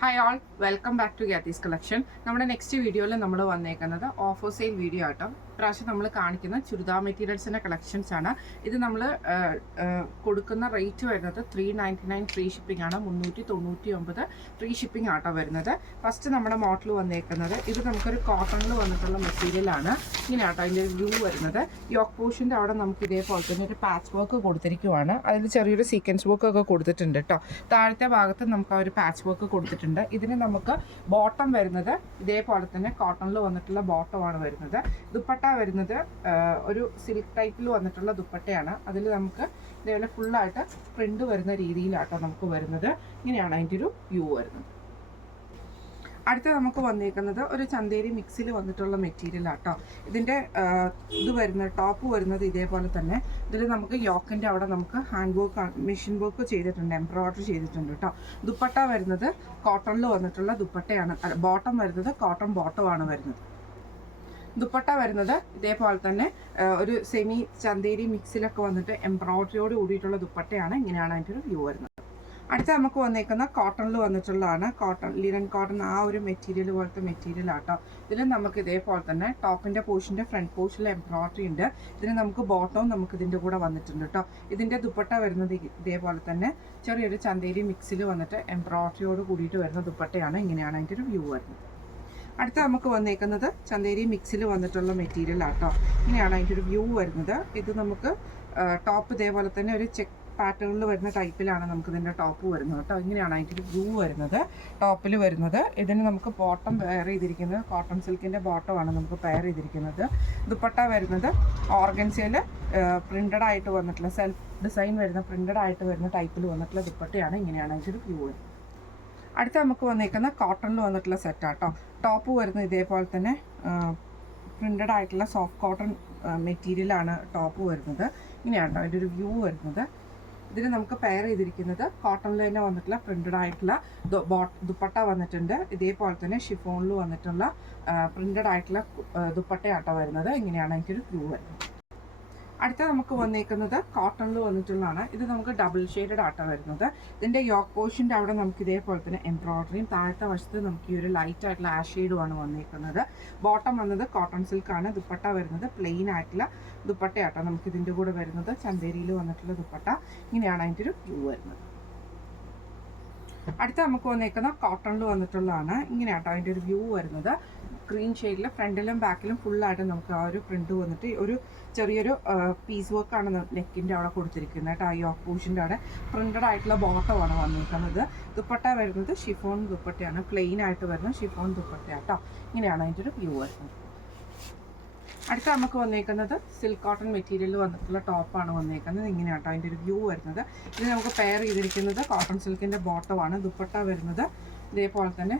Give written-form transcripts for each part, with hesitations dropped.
Hi all, welcome back to Gyathi's collection. നമ്മുടെ next വീഡിയോയിൽ നമ്മൾ വന്നേക്കുന്നത് ഓഫർ സെയിൽ വീഡിയോ ആട്ടോ. ഇപ്രാവശ്യം നമ്മൾ കാണിക്കുന്ന ചുരിദാർ മെറ്റീരിയൽസിൻ്റെ കളക്ഷൻസ് ആണ്. ഇത് നമ്മൾ കൊടുക്കുന്ന റേറ്റ് വരുന്നത് 399 ഫ്രീ ഷിപ്പിംഗ് ആണ്. 399 ഫ്രീ ഷിപ്പിംഗ് ആട്ടോ വരുന്നത്. ഫസ്റ്റ് നമ്മുടെ മോഡൽ വന്നേക്കുന്നത് ഇത് നമുക്കൊരു കോട്ടണിൽ വന്നിട്ടുള്ള മെറ്റീരിയലാണ്. ഇങ്ങനെ ആട്ടോ അതിൻ്റെ വ്യൂ വരുന്നത്. യോക്ക് പോർഷൻ്റെ അവിടെ നമുക്ക് ഇതേപോലെ തന്നെ ഒരു പാച്ച് വർക്ക് കൊടുത്തിരിക്കുവാണ്. അതിൽ ചെറിയൊരു സീക്വൻസ് വർക്ക് ഒക്കെ കൊടുത്തിട്ടുണ്ട് കേട്ടോ. താഴത്തെ ഭാഗത്ത് നമുക്ക് ആ ഒരു പാച്ച് വർക്ക് കൊടുത്തിട്ടുണ്ട്. ഇതിന് നമുക്ക് ബോട്ടം വരുന്നത് ഇതേപോലെ തന്നെ കോട്ടണിൽ വന്നിട്ടുള്ള ബോട്ടമാണ് വരുന്നത്. ദുപ്പട്ട വരുന്നത് ഒരു സിൽക്ക് ടൈപ്പിൽ വന്നിട്ടുള്ള ദുപ്പട്ടയാണ്. അതിൽ നമുക്ക് ഇതേപോലെ ഫുള്ളായിട്ട് പ്രിന്റ് വരുന്ന രീതിയിലാട്ടോ നമുക്ക് വരുന്നത്. ഇങ്ങനെയാണ് അതിൻ്റെ ഒരു വ്യൂ വരുന്നത്. അടുത്ത നമുക്ക് വന്നേക്കുന്നത് ഒരു ചന്തേരി മിക്സിൽ വന്നിട്ടുള്ള മെറ്റീരിയൽ ആട്ടോ. ഇതിൻ്റെ ഇത് വരുന്നത് ടോപ്പ് വരുന്നത് ഇതേപോലെ തന്നെ. ഇതിൽ നമുക്ക് യോക്കിൻ്റെ അവിടെ നമുക്ക് ഹാൻഡ് വർക്ക് മെഷീൻ വർക്ക് ചെയ്തിട്ടുണ്ട്, എംബ്രോയ്ഡറി ചെയ്തിട്ടുണ്ട് കേട്ടോ. ദുപ്പട്ട വരുന്നത് കോട്ടണിൽ വന്നിട്ടുള്ള ദുപ്പട്ടയാണ്. ബോട്ടം വരുന്നത് കോട്ടൺ ബോട്ടമാണ് വരുന്നത്. ദുപ്പട്ട വരുന്നത് ഇതേപോലെ തന്നെ ഒരു സെമി ചന്തേരി മിക്സിലൊക്കെ വന്നിട്ട് എംബ്രോയ്ഡറിയോട് കൂടിയിട്ടുള്ള ദുപ്പട്ടയാണ്. ഇങ്ങനെയാണ് അതിൻ്റെ ഒരു വ്യൂ വരുന്നത്. അടുത്ത നമുക്ക് വന്നേക്കുന്ന കോട്ടണിൽ വന്നിട്ടുള്ളതാണ്. കോട്ടൺ ലിനൻ കോട്ടൺ ആ ഒരു മെറ്റീരിയൽ പോലത്തെ മെറ്റീരിയൽ ആട്ടോ. ഇതിൽ നമുക്ക് ഇതേപോലെ തന്നെ ടോപ്പിൻ്റെ പോർഷൻ്റെ ഫ്രണ്ട് പോർഷനിൽ എംബ്രോയ്ഡറി ഉണ്ട്. ഇതിന് നമുക്ക് ബോട്ടവും നമുക്ക് ഇതിൻ്റെ കൂടെ വന്നിട്ടുണ്ട് കേട്ടോ. ഇതിൻ്റെ ദുപ്പട്ട വരുന്നത് ഇതേപോലെ തന്നെ ചെറിയൊരു ചന്തേരി മിക്സിൽ വന്നിട്ട് എംബ്രോയ്ഡറിയോട് കൂടിയിട്ട് വരുന്ന ദുപ്പട്ടയാണ്. ഇങ്ങനെയാണ് അതിൻ്റെ ഒരു വ്യൂ വരുന്നത്. അടുത്ത നമുക്ക് വന്നേക്കുന്നത് ചന്തേരി മിക്സിൽ വന്നിട്ടുള്ള മെറ്റീരിയൽ ആട്ടോ. ഇങ്ങനെയാണ് അതിൻ്റെ ഒരു വ്യൂ വരുന്നത്. ഇത് നമുക്ക് ടോപ്പ് ഇതേപോലെ തന്നെ ഒരു ചെക്ക് പാറ്റേണിൽ വരുന്ന ടൈപ്പിലാണ് നമുക്ക് ഇതിൻ്റെ ടോപ്പ് വരുന്നത് കേട്ടോ. ഇങ്ങനെയാണ് അതിൻ്റെ ഒരു വ്യൂ വരുന്നത്. ടോപ്പിൽ വരുന്നത് ഇതിന് നമുക്ക് ബോട്ടം പെയർ ചെയ്തിരിക്കുന്നത് കോട്ടൺ സിൽക്കിൻ്റെ ബോട്ടമാണ് നമുക്ക് പെയർ ചെയ്തിരിക്കുന്നത്. ദുപ്പട്ട വരുന്നത് ഓർഗൻസയിൽ പ്രിൻ്റഡ് ആയിട്ട് വന്നിട്ടുള്ള സെൽഫ് ഡിസൈൻ വരുന്ന പ്രിൻ്റഡ് ആയിട്ട് വരുന്ന ടൈപ്പിൽ വന്നിട്ടുള്ള ദുപ്പട്ടയാണ്. ഇങ്ങനെയാണ് അതിൻ്റെ ഒരു വ്യൂ വരുന്നത്. അടുത്ത നമുക്ക് വന്നേക്കുന്ന കോട്ടണിൽ വന്നിട്ടുള്ള സെറ്റാട്ടോ. ടോപ്പ് വരുന്നത് ഇതേപോലെ തന്നെ പ്രിൻ്റഡ് ആയിട്ടുള്ള സോഫ്റ്റ് കോട്ടൺ മെറ്റീരിയലാണ് ടോപ്പ് വരുന്നത്. ഇങ്ങനെയാണ് അതിൻ്റെ ഒരു വ്യൂ വരുന്നത്. ഇതിന് നമുക്ക് പെയർ ചെയ്തിരിക്കുന്നത് കോട്ടണിൽ തന്നെ വന്നിട്ടുള്ള പ്രിൻ്റഡ് ആയിട്ടുള്ള ദുപ്പട്ട വന്നിട്ടുണ്ട്. ഇതേപോലെ തന്നെ ഷിഫോണിൽ വന്നിട്ടുള്ള പ്രിൻ്റഡ് ആയിട്ടുള്ള ദുപ്പട്ടയാട്ടോ വരുന്നത്. ഇങ്ങനെയാണ് അതിൻ്റെ ഒരു വ്യൂ വരുന്നത്. അടുത്ത നമുക്ക് വന്നേക്കുന്നത് കോട്ടണിൽ വന്നിട്ടുള്ളതാണ്. ഇത് നമുക്ക് ഡബിൾ ഷെയ്ഡഡ് ആട്ടോ വരുന്നത്. ഇതിൻ്റെ യോക്ക് പോർഷൻ്റെ അവിടെ നമുക്ക് ഇതേപോലെ തന്നെ എംബ്രോയ്ഡറിയും താഴത്തെ വശത്ത് നമുക്ക് ഈ ഒരു ലൈറ്റ് ആയിട്ടുള്ള ആഷ് ഷെയ്ഡുമാണ് വന്നേക്കുന്നത്. ബോട്ടം വന്നത് കോട്ടൺ സിൽക്കാണ്. ദുപ്പട്ട വരുന്നത് പ്ലെയിൻ ആയിട്ടുള്ള ദുപ്പട്ടയാട്ടോ നമുക്ക് ഇതിൻ്റെ കൂടെ വരുന്നത്. ചന്തേരിയിൽ വന്നിട്ടുള്ള ദുപ്പട്ട. ഇങ്ങനെയാണ് അതിൻ്റെ ഒരു വ്യൂ വരുന്നത്. അടുത്ത നമുക്ക് വന്നേക്കുന്ന കോട്ടണിൽ വന്നിട്ടുള്ളതാണ്. ഇങ്ങനെയാട്ടോ അതിൻ്റെ ഒരു വ്യൂ വരുന്നത്. ഗ്രീൻ ഷെയ്ഡിൽ ഫ്രണ്ടിലും ബാക്കിലും ഫുള്ളായിട്ട് നമുക്ക് ആ ഒരു പ്രിൻ്റ് വന്നിട്ട് ഒരു ചെറിയൊരു പീസ് വർക്കാണ് നെക്കിൻ്റെ അവിടെ കൊടുത്തിരിക്കുന്നത് കേട്ടോ. ആ യോക്ക് പോർഷൻ്റെ അവിടെ പ്രിൻ്റഡ് ആയിട്ടുള്ള ബോട്ടമാണ് വന്നിരിക്കുന്നത്. ദുപ്പട്ട വരുന്നത് ഷിഫോൺ ദുപ്പട്ടയാണ്. പ്ലെയിൻ ആയിട്ട് വരുന്ന ഷിഫോൺ ദുപ്പട്ടയാട്ടോ. ഇങ്ങനെയാണ് അതിൻ്റെ ഒരു വ്യൂ വരുന്നത്. അടുത്ത നമുക്ക് വന്നേക്കുന്നത് സിൽക്ക് കോട്ടൺ മെറ്റീരിയൽ വന്നിട്ടുള്ള ടോപ്പാണ് വന്നേക്കുന്നത്. ഇങ്ങനെയാട്ടോ അതിൻ്റെ ഒരു വ്യൂ വരുന്നത്. ഇത് നമുക്ക് പെയർ ചെയ്തിരിക്കുന്നത് കോട്ടൺ സിൽക്കിൻ്റെ ബോട്ടമാണ്. ദുപ്പട്ട വരുന്നത് ഇതേപോലെ തന്നെ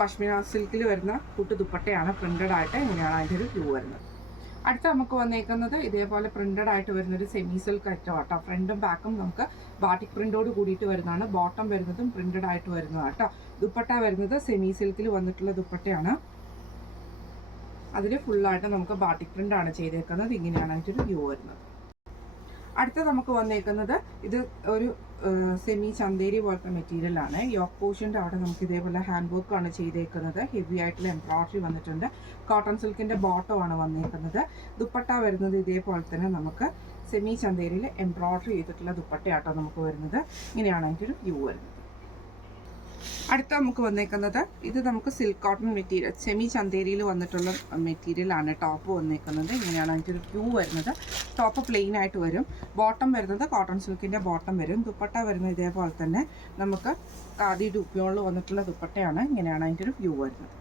പശ്മിന സിൽക്കിൽ വരുന്ന കൂട്ട് ദുപ്പട്ടയാണ് പ്രിൻ്റഡ് ആയിട്ട്. ഇങ്ങനെയാണ് അതിൻ്റെ ഒരു വ്യൂ വരുന്നത്. അടുത്ത നമുക്ക് വന്നേക്കുന്നത് ഇതേപോലെ പ്രിൻ്റഡ് ആയിട്ട് വരുന്നൊരു സെമി സിൽക്ക് ഐറ്റം ആട്ടോ. ഫ്രണ്ടും ബാക്കും നമുക്ക് ബാട്ടിക് പ്രിൻ്റോട് കൂടിയിട്ട് വരുന്നതാണ്. ബോട്ടം വരുന്നതും പ്രിൻ്റഡ് ആയിട്ട് വരുന്നതാണ് കേട്ടോ. ദുപ്പട്ട വരുന്നത് സെമി സിൽക്കിൽ വന്നിട്ടുള്ള ദുപ്പട്ടയാണ്. അതിൽ ഫുള്ളായിട്ട് നമുക്ക് ബാട്ടിക് പ്രിൻ്റ് ആണ് ചെയ്തേക്കുന്നത്. ഇങ്ങനെയാണ് അതിൻ്റെ ഒരു വ്യൂ വരുന്നത്. അടുത്ത നമുക്ക് വന്നേക്കുന്നത് ഇത് ഒരു സെമി ചന്തേരി പോലത്തെ മെറ്റീരിയലാണ്. യോക്ക് പോർഷൻ്റെ അവിടെ നമുക്ക് ഇതേപോലെ ഹാൻഡ് വർക്കാണ് ചെയ്തേക്കുന്നത്. ഹെവി ആയിട്ടുള്ള എംബ്രോയ്ഡറി വന്നിട്ടുണ്ട്. കോട്ടൺ സിൽക്കിൻ്റെ ബോട്ടമാണ് വന്നേക്കുന്നത്. ദുപ്പട്ട വരുന്നത് ഇതേപോലെ തന്നെ നമുക്ക് സെമി ചന്തേരിയിൽ എംബ്രോയ്ഡറി ചെയ്തിട്ടുള്ള ദുപ്പട്ടയാട്ടോ നമുക്ക് വരുന്നത്. ഇങ്ങനെയാണ് അതിൻ്റെ ഒരു വ്യൂ വരുന്നത്. അടുത്ത നമുക്ക് വന്നേക്കുന്നത് ഇത് നമുക്ക് സിൽക്ക് കോട്ടൺ മെറ്റീരിയൽ സെമി ചന്തേരിയിൽ വന്നിട്ടുള്ള മെറ്റീരിയലാണ് ടോപ്പ് വന്നേക്കുന്നത്. ഇങ്ങനെയാണ് അതിൻ്റെ ഒരു വ്യൂ വരുന്നത്. ടോപ്പ് പ്ലെയിൻ ആയിട്ട് വരും. ബോട്ടം വരുന്നത് കോട്ടൺ സിൽക്കിൻ്റെ ബോട്ടം വരും. ദുപ്പട്ട വരുന്നത് ഇതേപോലെ തന്നെ നമുക്ക് ഖാദി ഡൂപ്പിയോണിൽ വന്നിട്ടുള്ള ദുപ്പട്ടയാണ്. ഇങ്ങനെയാണ് അതിൻ്റെ ഒരു വ്യൂ വരുന്നത്.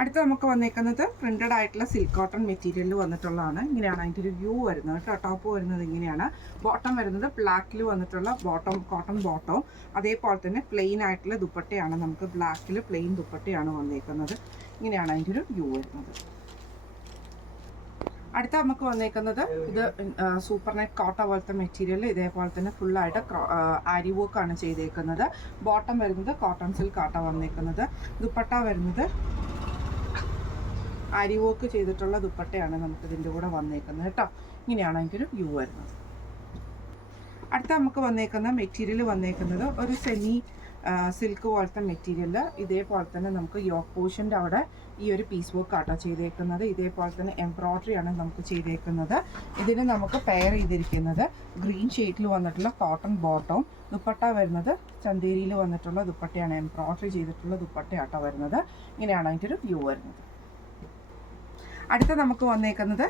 അടുത്ത നമുക്ക് വന്നേക്കുന്നത് പ്രിൻ്റഡ് ആയിട്ടുള്ള സിൽക്ക് കോട്ടൺ മെറ്റീരിയലിൽ വന്നിട്ടുള്ളതാണ്. ഇങ്ങനെയാണ് അതിൻ്റെ ഒരു വ്യൂ വരുന്നത് കേട്ടോ. ടോപ്പ് വരുന്നത് ഇങ്ങനെയാണ്. ബോട്ടം വരുന്നത് ബ്ലാക്കിൽ വന്നിട്ടുള്ള ബോട്ടം കോട്ടൺ ബോട്ടവും അതേപോലെ തന്നെ പ്ലെയിൻ ആയിട്ടുള്ള ദുപ്പട്ടയാണ്. നമുക്ക് ബ്ലാക്കിൽ പ്ലെയിൻ ദുപ്പട്ടയാണ് വന്നേക്കുന്നത്. ഇങ്ങനെയാണ് അതിൻ്റെ ഒരു വ്യൂ വരുന്നത്. അടുത്ത നമുക്ക് വന്നേക്കുന്നത് ഇത് സൂപ്പർ നെറ്റ് കോട്ട പോലത്തെ മെറ്റീരിയൽ ഇതേപോലെ തന്നെ ഫുള്ളായിട്ട് ആരി വർക്കാണ് ചെയ്തേക്കുന്നത്. ബോട്ടം വരുന്നത് കോട്ടൺ സിൽക്ക് ആട്ടോ വന്നേക്കുന്നത്. ദുപ്പട്ട വരുന്നത് ആരി വർക്ക് ചെയ്തിട്ടുള്ള ദുപ്പട്ടയാണ് നമുക്ക് ഇതിൻ്റെ കൂടെ വന്നേക്കുന്നത് കേട്ടോ. ഇങ്ങനെയാണ് അതിൻ്റെ ഒരു വ്യൂ വരുന്നത്. അടുത്ത നമുക്ക് വന്നേക്കുന്ന മെറ്റീരിയൽ വന്നേക്കുന്നത് ഒരു സെമി സിൽക്ക് പോലത്തെ മെറ്റീരിയൽ. ഇതേപോലെ തന്നെ നമുക്ക് യോക്ക് പോർഷൻ്റെ അവിടെ ഈ ഒരു പീസ് വർക്ക് ആട്ടോ ചെയ്തേക്കുന്നത്. ഇതേപോലെ തന്നെ എംബ്രോയ്ഡറി ആണ് നമുക്ക് ചെയ്തേക്കുന്നത്. ഇതിന് നമുക്ക് പെയർ ചെയ്തിരിക്കുന്നത് ഗ്രീൻ ഷെയ്ഡിൽ വന്നിട്ടുള്ള കോട്ടൺ ബോട്ടവും, ദുപ്പട്ട വരുന്നത് ചന്തേരിയിൽ വന്നിട്ടുള്ള ദുപ്പട്ടയാണ്, എംബ്രോയ്ഡറി ചെയ്തിട്ടുള്ള ദുപ്പട്ടയാട്ടോ വരുന്നത്. ഇങ്ങനെയാണ് അതിൻ്റെ ഒരു വ്യൂ വരുന്നത്. അടുത്ത നമുക്ക് വന്നേക്കുന്നത്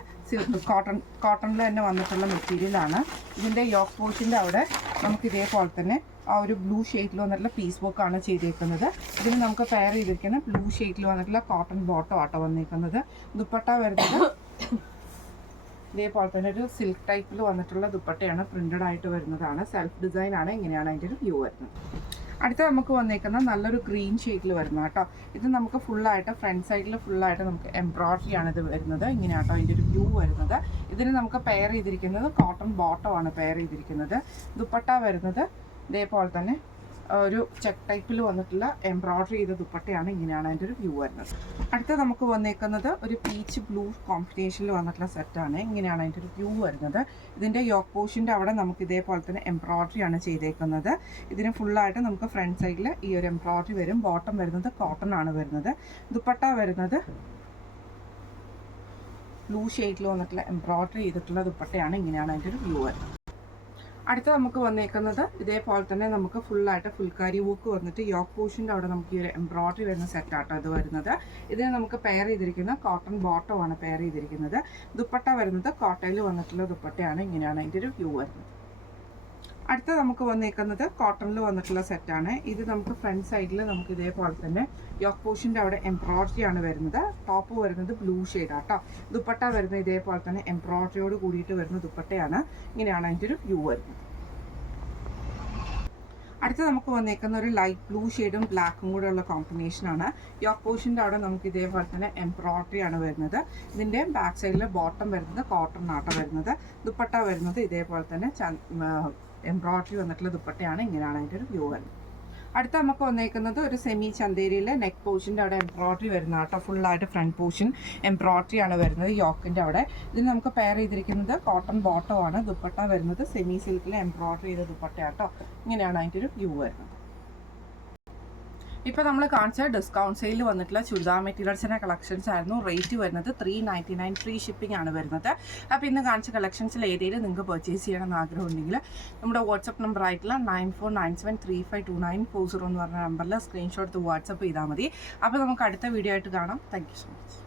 കോട്ടണിൽ തന്നെ വന്നിട്ടുള്ള മെറ്റീരിയലാണ്. ഇതിൻ്റെ യോക്ക് പോർഷൻ്റെ അവിടെ നമുക്ക് ഇതേപോലെ തന്നെ ആ ഒരു ബ്ലൂ ഷെയ്ഡിൽ വന്നിട്ടുള്ള പീസ് വർക്കാണ് ചെയ്തേക്കുന്നത്. ഇതിന് നമുക്ക് പെയർ ചെയ്തിരിക്കുന്ന ബ്ലൂ ഷെയ്ഡിൽ വന്നിട്ടുള്ള കോട്ടൺ ബോട്ടം ആട്ടോ വന്നേക്കുന്നത്. ദുപ്പട്ട വരുന്നത് ഇതേപോലെ തന്നെ ഒരു സിൽക്ക് ടൈപ്പിൽ വന്നിട്ടുള്ള ദുപ്പട്ടയാണ്, പ്രിന്റഡ് ആയിട്ട് വരുന്നതാണ്, സെൽഫ് ഡിസൈൻ ആണ്. ഇങ്ങനെയാണ് അതിൻ്റെ ഒരു വ്യൂ വരുന്നത്. അടുത്ത നമുക്ക് വന്നേക്കുന്ന നല്ലൊരു ഗ്രീൻ ഷെയ്ഡിൽ വരുന്ന കേട്ടോ. ഇത് നമുക്ക് ഫുള്ളായിട്ട് ഫ്രണ്ട് സൈഡിൽ ഫുള്ളായിട്ട് നമുക്ക് എംബ്രോയ്ഡറി ആണ് ഇത് വരുന്നത്. ഇങ്ങനെയാട്ടോ അതിൻ്റെ ഒരു വ്യൂ വരുന്നത്. ഇതിന് നമുക്ക് പെയർ ചെയ്തിരിക്കുന്നത് കോട്ടൺ ബോട്ടമാണ് പെയർ ചെയ്തിരിക്കുന്നത്. ദുപ്പട്ട വരുന്നത് ഇതേപോലെ തന്നെ ഒരു ചെക്ക് ടൈപ്പിൽ വന്നിട്ടുള്ള എംബ്രോയ്ഡറി ചെയ്ത ദുപ്പട്ടയാണ്. ഇങ്ങനെയാണ് അതിൻ്റെ ഒരു വ്യൂ വരുന്നത്. അടുത്ത നമുക്ക് വന്നേക്കുന്നത് ഒരു പീച്ച് ബ്ലൂ കോമ്പിനേഷനിൽ വന്നിട്ടുള്ള സെറ്റാണ്. ഇങ്ങനെയാണ് അതിൻ്റെ ഒരു വ്യൂ വരുന്നത്. ഇതിൻ്റെ യോക്ക് പോർഷൻ്റെ അവിടെ നമുക്ക് ഇതേപോലെ തന്നെ എംബ്രോയ്ഡറി ആണ് ചെയ്തേക്കുന്നത്. ഇതിന് ഫുള്ളായിട്ട് നമുക്ക് ഫ്രണ്ട് സൈഡിൽ ഈ ഒരു എംബ്രോയ്ഡറി വരും. ബോട്ടം വരുന്നത് കോട്ടൺ ആണ് വരുന്നത്. ദുപ്പട്ട വരുന്നത് ബ്ലൂ ഷെയ്ഡിൽ വന്നിട്ടുള്ള എംബ്രോയ്ഡറി ചെയ്തിട്ടുള്ള ദുപ്പട്ടയാണ്. ഇങ്ങനെയാണ് അതിൻ്റെ ഒരു വ്യൂ വരുന്നത്. അടുത്ത നമുക്ക് വന്നേക്കുന്നത് ഇതേപോലെ തന്നെ നമുക്ക് ഫുള്ളായിട്ട് ഫുൾക്കാരി വർക്ക് വന്നിട്ട് യോക്ക് പോർഷൻ്റെ അവിടെ നമുക്ക് ഈ ഒരു എംബ്രോയ്ഡറി വരുന്ന സെറ്റാട്ടോ ഇത് വരുന്നത്. ഇതിന് നമുക്ക് പെയർ ചെയ്തിരിക്കുന്ന കോട്ടൺ ബോട്ടമാണ് പെയർ ചെയ്തിരിക്കുന്നത്. ദുപ്പട്ട വരുന്നത് കോട്ടയിൽ വന്നിട്ടുള്ള ദുപ്പട്ടയാണ്. ഇങ്ങനെയാണ് അതിൻ്റെ ഒരു വ്യൂ വരുന്നത്. അടുത്ത നമുക്ക് വന്നേക്കുന്നത് കോട്ടണിൽ വന്നിട്ടുള്ള സെറ്റാണ്. ഇത് നമുക്ക് ഫ്രണ്ട് സൈഡിൽ നമുക്ക് ഇതേപോലെ തന്നെ യോക്ക് പോർഷൻ്റെ അവിടെ എംബ്രോയ്ഡറി ആണ് വരുന്നത്. ടോപ്പ് വരുന്നത് ബ്ലൂ ഷെയ്ഡാട്ടോ. ദുപ്പട്ട വരുന്നത് ഇതേപോലെ തന്നെ എംബ്രോയ്ഡറിയോട് കൂടിയിട്ട് വരുന്ന ദുപ്പട്ടയാണ്. ഇങ്ങനെയാണ് അതിൻ്റെ ഒരു വ്യൂ വരുന്നത്. അടുത്ത നമുക്ക് വന്നേക്കുന്ന ഒരു ലൈറ്റ് ബ്ലൂ ഷെയ്ഡും ബ്ലാക്കും കൂടെ ഉള്ള കോമ്പിനേഷനാണ്. യോക്ക് പോർഷൻ്റെ അവിടെ നമുക്ക് ഇതേപോലെ തന്നെ എംബ്രോയ്ഡറി ആണ് വരുന്നത്. ഇതിൻ്റെ ബാക്ക് സൈഡിൽ ബോട്ടം വരുന്നത് കോട്ടൺ ആട്ടോ വരുന്നത്. ദുപ്പട്ട വരുന്നത് ഇതേപോലെ തന്നെ എംബ്രോയ്ഡറി വന്നിട്ടുള്ള ദുപ്പട്ടയാണ്. ഇങ്ങനെയാണ് അതിൻ്റെ ഒരു വ്യൂ വരുന്നത്. അടുത്ത നമുക്ക് വന്നേക്കുന്നത് ഒരു സെമി ചന്തേരിയിലെ നെക്ക് പോർഷൻ്റെ അവിടെ എംബ്രോയ്ഡറി വരുന്ന കേട്ടോ. ഫുള്ളായിട്ട് ഫ്രണ്ട് പോർഷൻ എംബ്രോയ്ഡറി ആണ് വരുന്നത് യോക്കിൻ്റെ അവിടെ. ഇതിന് നമുക്ക് പെയർ ചെയ്തിരിക്കുന്നത് കോട്ടൺ ബോട്ടമാണ്. ദുപ്പട്ട വരുന്നത് സെമി സിൽക്കിൽ എംബ്രോയ്ഡറി ചെയ്ത ദുപ്പട്ടയാട്ടോ. ഇങ്ങനെയാണ് അതിൻ്റെ ഒരു വ്യൂ വരുന്നത്. ഇപ്പോൾ നമ്മൾ കാണിച്ച ഡിസ്കൗണ്ട് സെയിൽ വന്നിട്ടുള്ള ചുരിദാർ മെറ്റീരിയൽസിൻ്റെ കളക്ഷൻസ് ആയിരുന്നു. റേറ്റ് വരുന്നത് 399 ഫ്രീ ഷിപ്പിംഗ് ആണ് വരുന്നത്. അപ്പോൾ ഇന്ന് കാണിച്ച കളക്ഷൻസിൽ ഏതെങ്കിലും നിങ്ങൾക്ക് പർച്ചേസ് ചെയ്യണമെന്ന് ആഗ്രഹമുണ്ടെങ്കിൽ നമ്മുടെ വാട്സപ്പ് നമ്പർ ആയിട്ടുള്ള 9497352940 എന്ന് പറഞ്ഞ നമ്പറിൽ സ്ക്രീൻഷോട്ട് വാട്സപ്പ് ചെയ്താൽ മതി. അപ്പോൾ നമുക്ക് അടുത്ത വീഡിയോ ആയിട്ട് കാണാം. Thank you so much.